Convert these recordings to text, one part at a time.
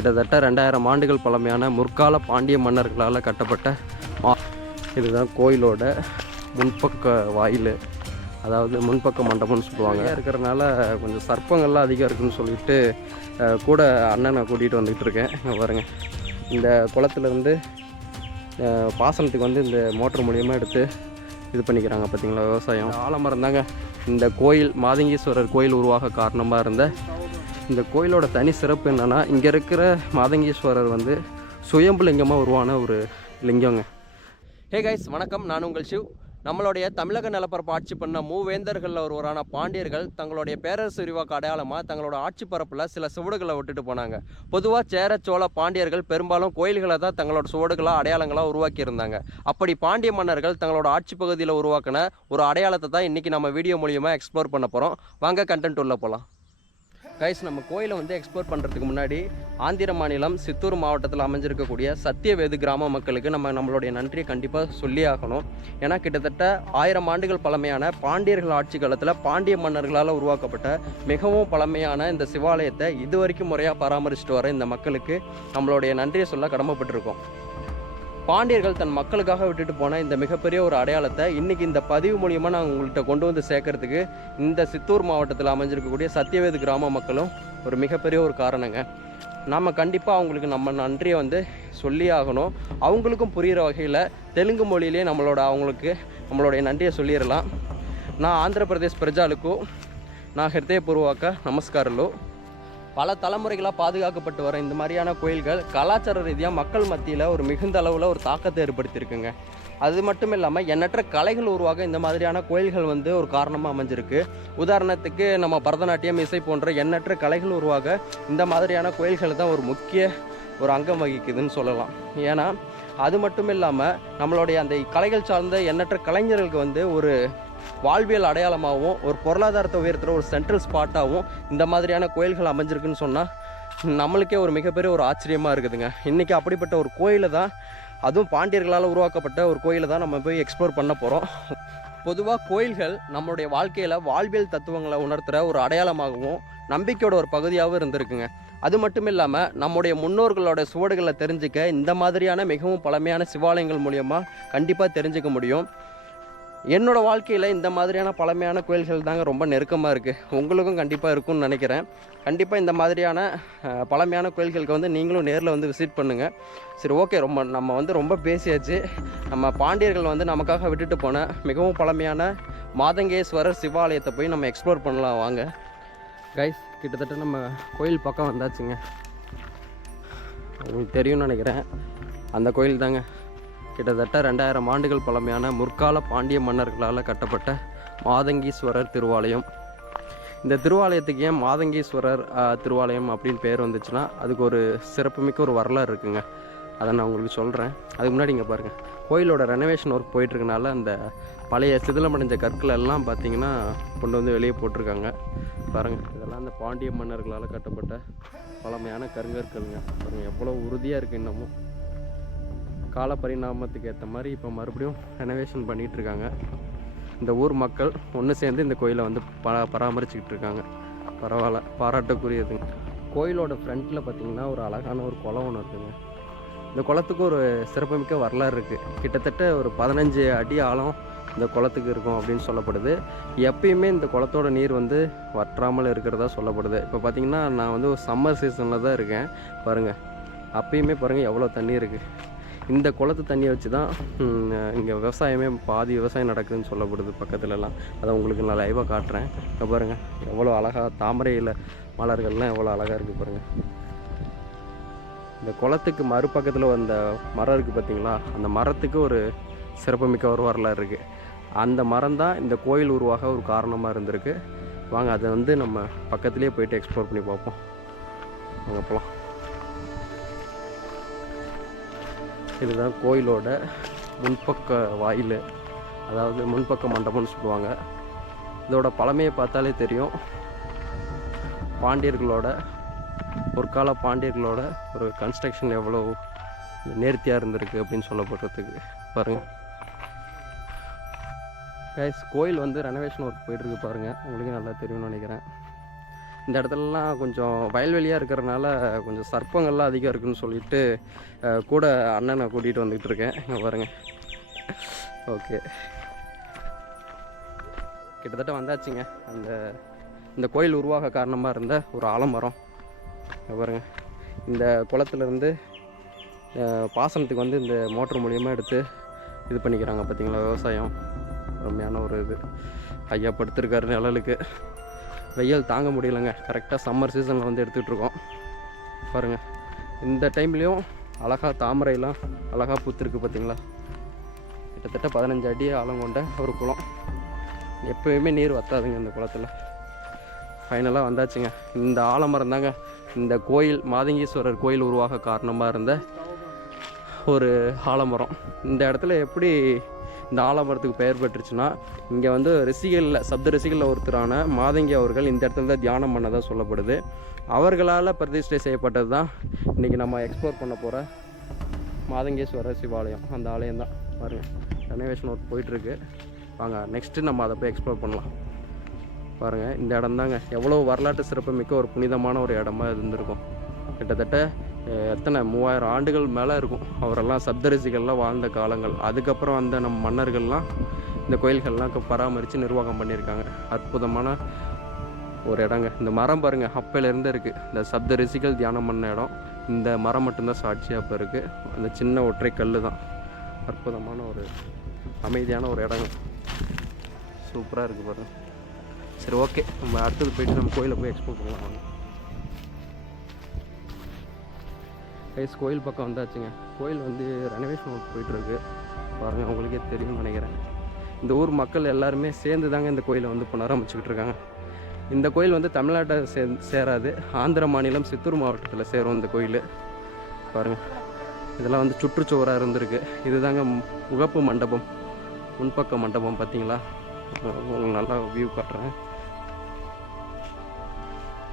கிட்டத்தட்ட 2000 ஆண்டுகள் பழமையான முற்கால பாண்டிய மன்னர்களால் கட்டப்பட்ட இதுதான் கோயிலோட முன்பக்க வாயில், அதாவது முன்பக்க மண்டபம்னு சொல்லுவாங்க. இருக்கிறனால கொஞ்சம் சர்ப்பங்கள்லாம் அதிகம் இருக்குதுன்னு சொல்லிட்டு கூட அண்ணனை கூட்டிகிட்டு வந்துக்கிட்டு இருக்கேன். பாருங்க, இந்த குளத்துலேருந்து பாசனத்துக்கு வந்து இந்த மோட்டர் மூலியமாக எடுத்து இது பண்ணிக்கிறாங்க. பார்த்தீங்களா, விவசாயம். ஆலமரம் தாங்க இந்த கோயில், மாதங்கீஸ்வரர் கோயில் உருவாக காரணமாக இருந்த இந்த கோயிலோட தனி சிறப்பு என்னென்னா, இங்கே இருக்கிற மாதங்கீஸ்வரர் வந்து சுயம்பு லிங்கமாக உருவான ஒரு லிங்கங்க. ஹே கைஸ், வணக்கம். நான் உங்கள் சிவ். நம்மளுடைய தமிழக நிலப்பரப்பு ஆட்சி பண்ண மூவேந்தர்களில் ஒருவரான பாண்டியர்கள் தங்களுடைய பேரரசு விரிவாக்க அடையாளமாக தங்களோட ஆட்சி பரப்பில் சில சுவடுகளை விட்டுட்டு போனாங்க. பொதுவாக சேர சோழ பாண்டியர்கள் பெரும்பாலும் கோயில்களை தான் தங்களோட சுவடுகளாக அடையாளங்களாக உருவாக்கியிருந்தாங்க. அப்படி பாண்டிய மன்னர்கள் தங்களோட ஆட்சி பகுதியில் உருவாக்கின ஒரு அடையாளத்தை தான் இன்றைக்கி நம்ம வீடியோ மூலியமாக எக்ஸ்ப்ளோர் பண்ண போகிறோம். வாங்க கண்டென்ட் உள்ள போகலாம். கைஸ், நம்ம கோயிலை வந்து எக்ஸ்ப்ளோர் பண்ணுறதுக்கு முன்னாடி ஆந்திர மாநிலம் சித்தூர் மாவட்டத்தில் அமைஞ்சிருக்கக்கூடிய சத்தியவேது கிராம மக்களுக்கு நம்மளுடைய நன்றியை கண்டிப்பாக சொல்லி ஆகணும். ஏன்னா கிட்டத்தட்ட 1000 ஆண்டுகள் பழமையான பாண்டியர்கள் ஆட்சி காலத்தில் பாண்டிய மன்னர்களால் உருவாக்கப்பட்ட மிகவும் பழமையான இந்த சிவாலயத்தை இதுவரைக்கும் முறையாக பராமரிச்சுட்டு வர இந்த மக்களுக்கு நம்மளுடைய நன்றியை சொல்ல கடமைப்பட்டிருக்கோம். பாண்டியர்கள் தன் மக்களுக்காக விட்டுட்டு போன இந்த மிகப்பெரிய ஒரு அடையாளத்தை இன்றைக்கி இந்த பதிவு மூலியமாக நாங்கள் உங்கள்கிட்ட கொண்டு வந்து சேர்க்கறதுக்கு இந்த சித்தூர் மாவட்டத்தில் அமைஞ்சிருக்கக்கூடிய சத்தியவேது கிராம மக்களும் ஒரு மிகப்பெரிய ஒரு காரணங்க. நாம் கண்டிப்பாக அவங்களுக்கு நம்ம நன்றியை வந்து சொல்லி ஆகணும். அவங்களுக்கும் புரிகிற வகையில் தெலுங்கு மொழியிலே அவங்களுக்கு நம்மளுடைய நன்றியை சொல்லிடலாம். நான் ஆந்திர பிரதேஷ் பிரஜாலுக்கும் நான் ஹிருதயபூர்வக நமஸ்காரலு. பல தலைமுறைகளாக பாதுகாக்கப்பட்டு வர இந்த மாதிரியான கோயில்கள் கலாச்சார ரீதியாக மக்கள் மத்தியில் ஒரு மிகுந்த அளவில் ஒரு தாக்கத்தை ஏற்படுத்தியிருக்குங்க. அது மட்டும் இல்லாமல் எண்ணற்ற கலைகள் உருவாக இந்த மாதிரியான கோயில்கள் வந்து ஒரு காரணமாக அமைஞ்சிருக்கு. உதாரணத்துக்கு நம்ம பரதநாட்டியம், இசை போன்ற எண்ணற்ற கலைகள் உருவாக இந்த மாதிரியான கோயில்கள் தான் ஒரு முக்கிய ஒரு அங்கம் வகிக்குதுன்னு சொல்லலாம். ஏன்னா அது மட்டும் இல்லாமல் நம்மளுடைய அந்த கலைகள் சார்ந்த எண்ணற்ற கலைஞர்களுக்கு வந்து ஒரு வாழ்வியல் அடையாளமாகவும் ஒரு பொருளாதாரத்தை உயர்த்துகிற ஒரு சென்ட்ரல் ஸ்பாட்டாகவும் இந்த மாதிரியான கோயில்கள் அமைஞ்சிருக்குன்னு சொன்னால் நம்மளுக்கே ஒரு மிகப்பெரிய ஒரு ஆச்சரியமாக இருக்குதுங்க. இன்றைக்கி அப்படிப்பட்ட ஒரு கோயிலை தான், அதுவும் பாண்டியர்களால் உருவாக்கப்பட்ட ஒரு கோயிலை தான் நம்ம போய் எக்ஸ்ப்ளோர் பண்ண போகிறோம். பொதுவாக கோயில்கள் நம்மளுடைய வாழ்க்கையில் வாழ்வியல் தத்துவங்களை உணர்த்துகிற ஒரு அடையாளமாகவும் நம்பிக்கையோட ஒரு பகுதியாகவும் இருந்திருக்குங்க. அது மட்டும் இல்லாமல் நம்முடைய முன்னோர்களோட சுவடுகளை தெரிஞ்சுக்க இந்த மாதிரியான மிகவும் பழமையான சிவாலயங்கள் மூலியமாக கண்டிப்பாக தெரிஞ்சுக்க முடியும். என்னோடய வாழ்க்கையில் இந்த மாதிரியான பழமையான கோயில்கள் தாங்க ரொம்ப நெருக்கமாக இருக்குது. உங்களுக்கும் கண்டிப்பாக இருக்கும்னு நினைக்கிறேன். கண்டிப்பாக இந்த மாதிரியான பழமையான கோயில்களுக்கு வந்து நீங்களும் நேரில் வந்து விசிட் பண்ணுங்கள். சரி, ஓகே, ரொம்ப பேசியாச்சு. நம்ம பாண்டியர்கள் வந்து நமக்காக விட்டுட்டு போன மிகவும் பழமையான மாதங்கேஸ்வரர் சிவாலயத்தை போய் நம்ம எக்ஸ்ப்ளோர் பண்ணலாம். வாங்க கைஸ், கிட்டத்தட்ட நம்ம கோயில் பக்கம் வந்தாச்சுங்க. உங்களுக்கு தெரியும்னு நினைக்கிறேன், அந்த கோயில் தாங்க கிட்டத்தட்ட 2000 ஆண்டுகள் பழமையான முற்கால பாண்டிய மன்னர்களால் கட்டப்பட்ட மாதங்கீஸ்வரர் திருவாலயம். இந்த திருவாலயத்துக்கு ஏன் மாதங்கீஸ்வரர் திருவாலயம் அப்படின்னு பேர் வந்துச்சுன்னா அதுக்கு ஒரு சிறப்புமிக்க ஒரு வரலாறு இருக்குங்க. அதை நான் உங்களுக்கு சொல்கிறேன். அதுக்கு முன்னாடி இங்கே பாருங்கள், கோயிலோட ரெனோவேஷன் ஒர்க் போயிட்டுருக்கனால அந்த பழைய சிதிலமடைஞ்ச கற்கள் எல்லாம் பார்த்திங்கன்னா கொண்டு வந்து வெளியே போட்டிருக்காங்க. பாருங்கள், இதெல்லாம் அந்த பாண்டிய மன்னர்களால் கட்டப்பட்ட பழமையான கருங்கற்கள்ங்க. பாருங்கள் எவ்வளோ உறுதியாக இருக்குது. இன்னமும் கால பரிணாமத்துக்கு ஏற்ற மாதிரி இப்போ மறுபடியும் ரெனோவேஷன் பண்ணிகிட்ருக்காங்க. இந்த ஊர் மக்கள் ஒன்று சேர்ந்து இந்த கோயிலை வந்து பராமரிச்சுக்கிட்டு இருக்காங்க. பரவாயில்ல, பாராட்டக்குரியதுங்க. கோயிலோட ஃப்ரண்ட்டில் பார்த்திங்கன்னா ஒரு அழகான ஒரு குளம் ஒன்று இருக்குங்க. இந்த குளத்துக்கு ஒரு சிறப்புமிக்க வரலாறு இருக்குது. கிட்டத்தட்ட ஒரு 15 அடி ஆழம் இந்த குளத்துக்கு இருக்கும் அப்படின்னு சொல்லப்படுது. எப்பயுமே இந்த குளத்தோட நீர் வந்து வற்றாமல் இருக்கிறதா சொல்லப்படுது. இப்போ பார்த்திங்கன்னா நான் வந்து ஒரு சம்மர் சீசனில் தான் இருக்கேன். பாருங்கள், அப்பயுமே பாருங்கள் எவ்வளோ தண்ணி இருக்குது. இந்த குளத்து தண்ணியை வச்சு தான் இங்கே விவசாயமே பாதி விவசாயம் நடக்குதுன்னு சொல்லப்படுது பக்கத்துலலாம். அதை உங்களுக்கு நான் லைவாக காட்டுறேன். இப்போ பாருங்கள் எவ்வளோ அழகாக தாமரையில் மலர்கள்லாம் எவ்வளோ அழகாக இருக்குது பாருங்கள். இந்த குளத்துக்கு மறுபக்கத்தில் வந்த மரம் இருக்குது பார்த்திங்களா, அந்த மரத்துக்கு ஒரு சிறப்புமிக்க ஒரு வரலாறு இருக்குது. அந்த மரம் தான் இந்த கோயில் உருவாக ஒரு காரணமாக இருந்திருக்கு. வாங்க, அதை வந்து நம்ம பக்கத்துலேயே போயிட்டு எக்ஸ்ப்ளோர் பண்ணி பார்ப்போம். வாங்க போகலாம். இதுதான் கோயிலோட முன்பக்க வாயில், அதாவது முன்பக்க மண்டபம்னு சொல்லுவாங்க. இதோட பழமையை பார்த்தாலே தெரியும். பொற்கால பாண்டியர்களோட ஒரு கன்ஸ்ட்ரக்ஷன் எவ்வளோ நேர்த்தியாக இருந்திருக்கு அப்படின்னு சொல்லப்படுறதுக்கு. பாருங்கள் கைஸ், கோயில் வந்து ரெனோவேஷன் ஒர்க் போயிட்டுருக்கு பாருங்கள். உங்களுக்கு நல்லா தெரியும்னு நினைக்கிறேன். இந்த இடத்துலலாம் கொஞ்சம் வயல்வெளியாக இருக்கிறனால கொஞ்சம் சர்ப்பங்கள்லாம் அதிகம் இருக்குதுன்னு சொல்லிட்டு கூட அண்ணனை கூட்டிகிட்டு வந்துக்கிட்டு இருக்கேன். இங்கே பாருங்கள். ஓகே, கிட்டத்தட்ட வந்தாச்சுங்க. இந்த கோயில் உருவாக காரணமாக இருந்த ஒரு ஆலமரம். இங்கே பாருங்கள். இந்த குளத்துலேருந்து பாசனத்துக்கு வந்து இந்த மோட்டர் மூலியமாக எடுத்து இது பண்ணிக்கிறாங்க பார்த்தீங்களா. விவசாயம் அருமையான ஒரு இது. ஐயா படுத்திருக்காரு நிழலுக்கு. வெயில் தாங்க முடியலைங்க. கரெக்டாக சம்மர் சீசனில் வந்து எடுத்துகிட்ருக்கோம் பாருங்கள். இந்த டைம்லேயும் அழகாக தாமரையெல்லாம் அழகாக பூத்துருக்கு பார்த்தீங்களா. கிட்டத்தட்ட 15 அடி ஆழம் கொண்ட ஒரு குளம். எப்போயுமே நீர் வற்றாதுங்க இந்த குளத்தில். ஃபைனலாக வந்தாச்சுங்க. இந்த ஆலமரம் தாங்க இந்த கோயில் மாதங்கீஸ்வரர் கோயில் உருவாக காரணமாக இருந்த ஒரு ஆலமரம். இந்த இடத்துல எப்படி இந்த ஆலமரத்துக்கு பெயர் பெற்றுச்சுன்னா, இங்கே வந்து ரிஷிகளில் சப்த ரிஷிகளில் ஒருத்தரான மாதங்கி அவர்கள் இந்த இடத்துல தான் தியானம் பண்ணதாக சொல்லப்படுது. அவர்களால் பிரதிஷ்டை செய்யப்பட்டது தான் இன்றைக்கி நம்ம எக்ஸ்ப்ளோர் பண்ண போகிற மாதங்கேஸ்வரர் சிவாலயம். அந்த ஆலயம் தான் பாருங்கள். ரெனோவேஷன் ஒர்க் போயிட்டுருக்கு. வாங்க நெக்ஸ்ட்டு நம்ம அதை போய் எக்ஸ்ப்ளோர் பண்ணலாம். பாருங்கள், இந்த இடம் தாங்க எவ்வளோ வரலாற்று சிறப்பு மிக்க ஒரு புனிதமான ஒரு இடமா இருந்திருக்கும். கிட்டத்தட்ட எத்தனை 3000 ஆண்டுகள் மேலே இருக்கும். அவரெல்லாம் சப்தரிசிகள்லாம் வாழ்ந்த காலங்கள். அதுக்கப்புறம் வந்த நம்ம மன்னர்கள்லாம் இந்த கோயில்கள்லாம் பராமரித்து நிர்வாகம் பண்ணியிருக்காங்க. அற்புதமான ஒரு இடங்க. இந்த மரம் பாருங்கள், அப்பையிலேருந்து இருக்குது. இந்த சப்த ரிஷிகள் தியானம் பண்ண இடம். இந்த மரம் மட்டும்தான் சாட்சியாக இப்போ இருக்குது. அந்த சின்ன ஒற்றை கல் தான். அற்புதமான ஒரு அமைதியான ஒரு இடங்க. சூப்பராக இருக்குது பாருங்கள். சரி, ஓகே, நம்ம அடுத்தது போய்ட்டு நம்ம கோயிலை போய் எக்ஸ்ப்ளோர் பண்ணலாம். வாங்க கைஸ், கோயில் பக்கம் வந்தாச்சுங்க. கோயில் வந்து ரெனோவேஷன் ஒர்க் போயிட்டுருக்கு பாருங்கள். உங்களுக்கே தெரியும்னு நினைக்கிறேன். இந்த ஊர் மக்கள் எல்லாருமே சேர்ந்து தாங்க இந்த கோயிலை வந்து புனரமைச்சிக்கிட்டு இருக்காங்க. இந்த கோயில் வந்து தமிழ்நாட்டை சேராது, ஆந்திர மாநிலம் சித்தூர் மாவட்டத்தில் சேரும் இந்த கோயில். பாருங்கள், இதெல்லாம் வந்து சுற்றுச்சுவராக இருந்திருக்கு. இதுதாங்க முகப்பு மண்டபம், முன்பக்க மண்டபம். பார்த்தீங்களா, உங்களுக்கு நல்லா வியூ காட்டுறேன்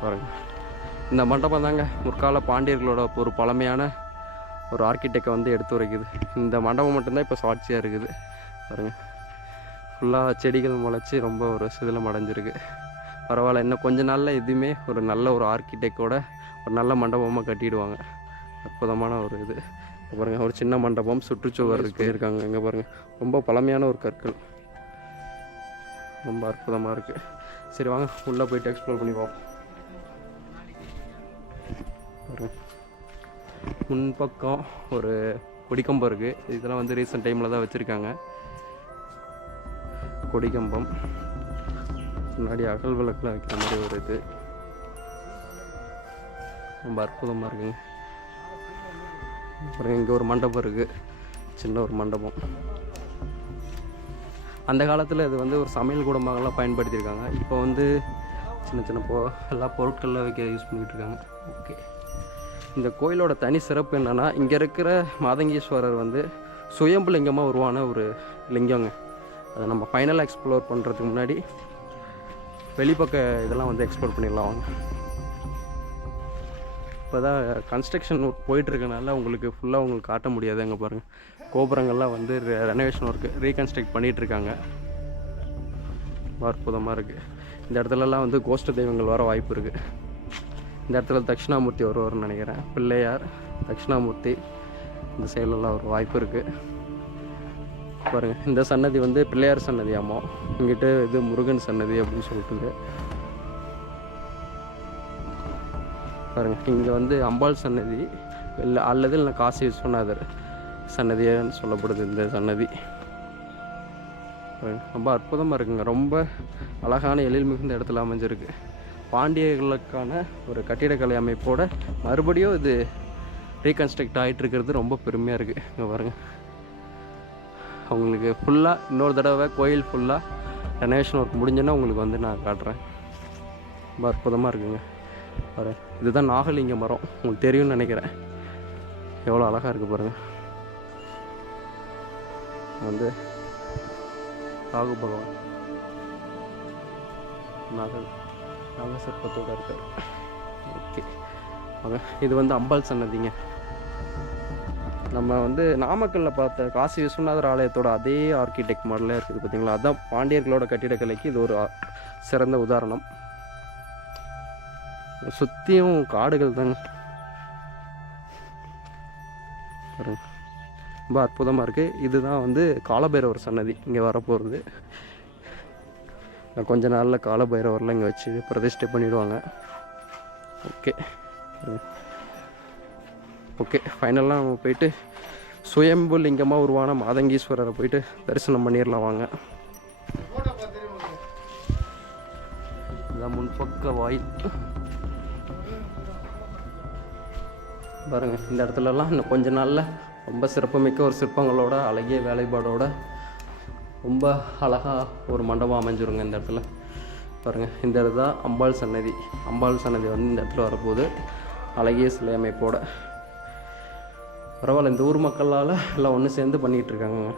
பாருங்கள். இந்த மண்டபம் தாங்க முற்கால பாண்டியர்களோட ஒரு பழமையான ஒரு ஆர்கிடெக்டை வந்து எடுத்து உரைக்குது. இந்த மண்டபம் மட்டும்தான் இப்போ சாட்சியாக இருக்குது பாருங்கள். ஃபுல்லாக செடிகள் முளைச்சி ரொம்ப ஒரு சிதிலம் அடைஞ்சிருக்கு. பரவாயில்ல, இன்னும் கொஞ்ச நாளில் இதுவுமே ஒரு நல்ல ஒரு ஆர்கிடெக்டோட ஒரு நல்ல மண்டபமாக கட்டிடுவாங்க. அற்புதமான ஒரு இது பாருங்கள். ஒரு சின்ன மண்டபம், சுற்றுச்சுவர் இருக்காங்க. இங்கே பாருங்கள், ரொம்ப பழமையான ஒரு கற்கள், ரொம்ப அற்புதமாக இருக்குது. சரி வாங்க உள்ளே போய்ட்டு எக்ஸ்ப்ளோர் பண்ணி பார்ப்போம். முன்பக்கம் ஒரு கொடிக்கம்பம் இருக்குது. இதெல்லாம் வந்து ரீசெண்ட் டைமில் தான் வச்சுருக்காங்க. கொடிக்கம்பம் முன்னாடி அகல் விளக்கில் வைக்கிற மாதிரி ஒரு இது ரொம்ப அற்புதமாக இருக்குங்க. அப்புறம் இங்கே ஒரு மண்டபம் இருக்குது, சின்ன ஒரு மண்டபம். அந்த காலத்தில் இது வந்து ஒரு சமையல் கூடமாகலாம் பயன்படுத்தியிருக்காங்க. இப்போ வந்து சின்ன சின்ன எல்லா பொருட்களில் வைக்க யூஸ் பண்ணிகிட்டு இருக்காங்க. ஓகே, இந்த கோயிலோட தனி சிறப்பு என்னென்னா, இங்கே இருக்கிற மாதங்கீஸ்வரர் வந்து சுயம்பு லிங்கமாக உருவான ஒரு லிங்கங்க. அதை நம்ம ஃபைனலாக எக்ஸ்ப்ளோர் பண்ணுறதுக்கு முன்னாடி வெளிப்பக்க இதெல்லாம் வந்து எக்ஸ்ப்ளோர் பண்ணிடலாம் வாங்க. இப்போ தான் கன்ஸ்ட்ரக்ஷன் ஒர்க் போயிட்டுருக்கனால உங்களுக்கு ஃபுல்லாக உங்களுக்கு காட்ட முடியாது. அங்கே பாருங்கள், கோபுரங்கள்லாம் வந்து ரெனோவேஷன் ஒர்க்கு ரீகன்ஸ்ட்ரக்ட் பண்ணிகிட்ருக்காங்க. அற்புதமாக இருக்குது. இந்த இடத்துலலாம் வந்து கோஷ்ட தெய்வங்கள் வர வாய்ப்பு இருக்குது. இந்த இடத்துல தட்சிணாமூர்த்தி வருவார்னு நினைக்கிறேன். பிள்ளையார், தட்சிணாமூர்த்தி இந்த சைட்லலாம் ஒரு வாய்ப்பு இருக்குது பாருங்கள். இந்த சன்னதி வந்து பிள்ளையார் சன்னதி. ஆமாம், இங்கிட்ட இது முருகன் சன்னதி அப்படின்னு சொல்லிட்டு பாருங்கள். இங்கே வந்து அம்பாள் சன்னதி இல்லை அல்லது இல்லை காசி விஸ்வநாதர் சன்னதின்னு சொல்லப்படுது இந்த சன்னதி. ரொம்ப அற்புதமாக இருக்குங்க. ரொம்ப அழகான எழில் மிகுந்த இடத்துல அமைஞ்சிருக்கு. பாண்டியர்களுக்கான ஒரு கட்டிடக்கலை அமைப்போட மறுபடியும் இது ரீகன்ஸ்ட்ரக்ட் ஆகிட்டு இருக்கிறது ரொம்ப பெருமையாக இருக்குது. இங்கே பாருங்கள், அவங்களுக்கு ஃபுல்லாக இன்னொரு தடவை கோயில் ஃபுல்லாக ரெனோவேஷன் ஒர்க் முடிஞ்சோன்னா உங்களுக்கு வந்து நான் காட்டுறேன். ரொம்ப அற்புதமாக இருக்குங்க. பாருங்கள், இதுதான் நாகலிங்க மரம். உங்களுக்கு தெரியும்னு நினைக்கிறேன். எவ்வளோ அழகாக இருக்குது பாருங்கள். வந்து ராகு பகவான் நாகசர்ப்பத்தோடு இருக்கார். ஓகே வாங்க, இது வந்து அம்பாள் சன்னதிங்க. நம்ம வந்து நாமக்கல்லில் பார்த்த காசி விஸ்வநாதர் ஆலயத்தோட அதே ஆர்கிடெக்ட் மாடலாக இருக்குது பார்த்தீங்களா. அதுதான் பாண்டியர்களோட கட்டிடக்கலைக்கு இது ஒரு சிறந்த உதாரணம். சுற்றியும் காடுகள் தாங்க. பாருங்க, ரொம்ப அற்புதமாக இருக்குது. இதுதான் வந்து காலபைரவர் சன்னதி இங்கே வரப்போகிறது. கொஞ்ச நாளில் காலபைரவரில் இங்கே வச்சு பிரதிஷ்டை பண்ணிவிடுவாங்க. ஓகே ஓகே, ஃபைனலாக நம்ம போயிட்டு சுயம்பு லிங்கமாக உருவான மாதங்கீஸ்வரரை போயிட்டு தரிசனம் பண்ணிடலாம் வாங்க. இதான் முன்பக்க வாயில் பாருங்கள். இந்த இடத்துலலாம் இன்னும் கொஞ்ச நாளில் ரொம்ப சிறப்புமிக்க ஒரு சிற்பங்களோட அழகிய வேலைப்பாடோட ரொம்ப அழகாக ஒரு மண்டபம் அமைஞ்சிருங்க இந்த இடத்துல. பாருங்கள், இந்த இடத்துல தான் அம்பாள் சன்னதி. அம்பாள் சன்னதி வந்து இந்த இடத்துல வரப்போகுது அழகிய சிலை அமைப்போட. பரவாயில்ல, இந்த ஊர் மக்களால் எல்லாம் ஒன்று சேர்ந்து பண்ணிகிட்ருக்காங்க.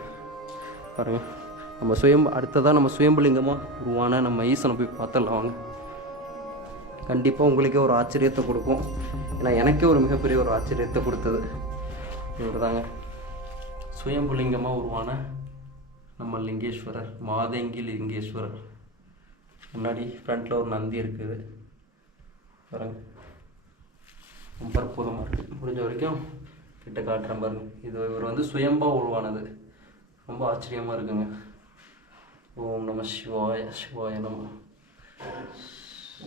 பாருங்கள், நம்ம அடுத்ததாக நம்ம சுயம்புலிங்கமாக உருவான நம்ம ஈசனை போய் பார்த்துடலாம் வாங்க. கண்டிப்பாக உங்களுக்கே ஒரு ஆச்சரியத்தை கொடுக்கும். ஏன்னா எனக்கே ஒரு மிகப்பெரிய ஒரு ஆச்சரியத்தை கொடுத்தது இவர் தாங்க. சுயம்புலிங்கமாக உருவான நம்ம லிங்கேஸ்வரர், மாதங்கி லிங்கேஸ்வரர். முன்னாடி ஃப்ரண்ட்டில் ஒரு நந்தி இருக்குது பாருங்கள், ரொம்ப அற்புதமாக இருக்குது. முடிஞ்ச வரைக்கும் கிட்ட காட்டுறேன் பாருங்கள். இவர் வந்து சுயம்பா உருவானது. ரொம்ப ஆச்சரியமாக இருக்குங்க. ஓம் நம சிவாய, சிவாய நம.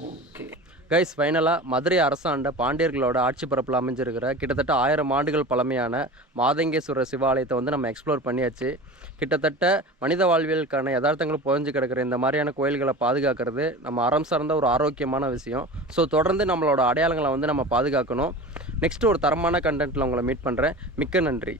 ஓகே கைஸ், ஃபைனலாக மதுரை அரசாண்ட பாண்டியர்களோட ஆட்சி பரப்பில் அமைஞ்சிருக்கிற கிட்டத்தட்ட 1000 ஆண்டுகள் பழமையான மாதங்கேஸ்வரர் சிவாலயத்தை வந்து நம்ம எக்ஸ்ப்ளோர் பண்ணியாச்சு. கிட்டத்தட்ட மனித வாழ்வியலுக்கான யதார்த்தங்கள் புரிஞ்சு கிடக்கிற இந்த மாதிரியான கோயில்களை பாதுகாக்கிறது நம்ம அறம் சார்ந்த ஒரு ஆரோக்கியமான விஷயம். ஸோ தொடர்ந்து நம்மளோட அடையாளங்களை வந்து நம்ம பாதுகாக்கணும். நெக்ஸ்ட்டு ஒரு தரமான கண்டென்ட்டில் உங்களை மீட் பண்ணுறேன். மிக்க நன்றி.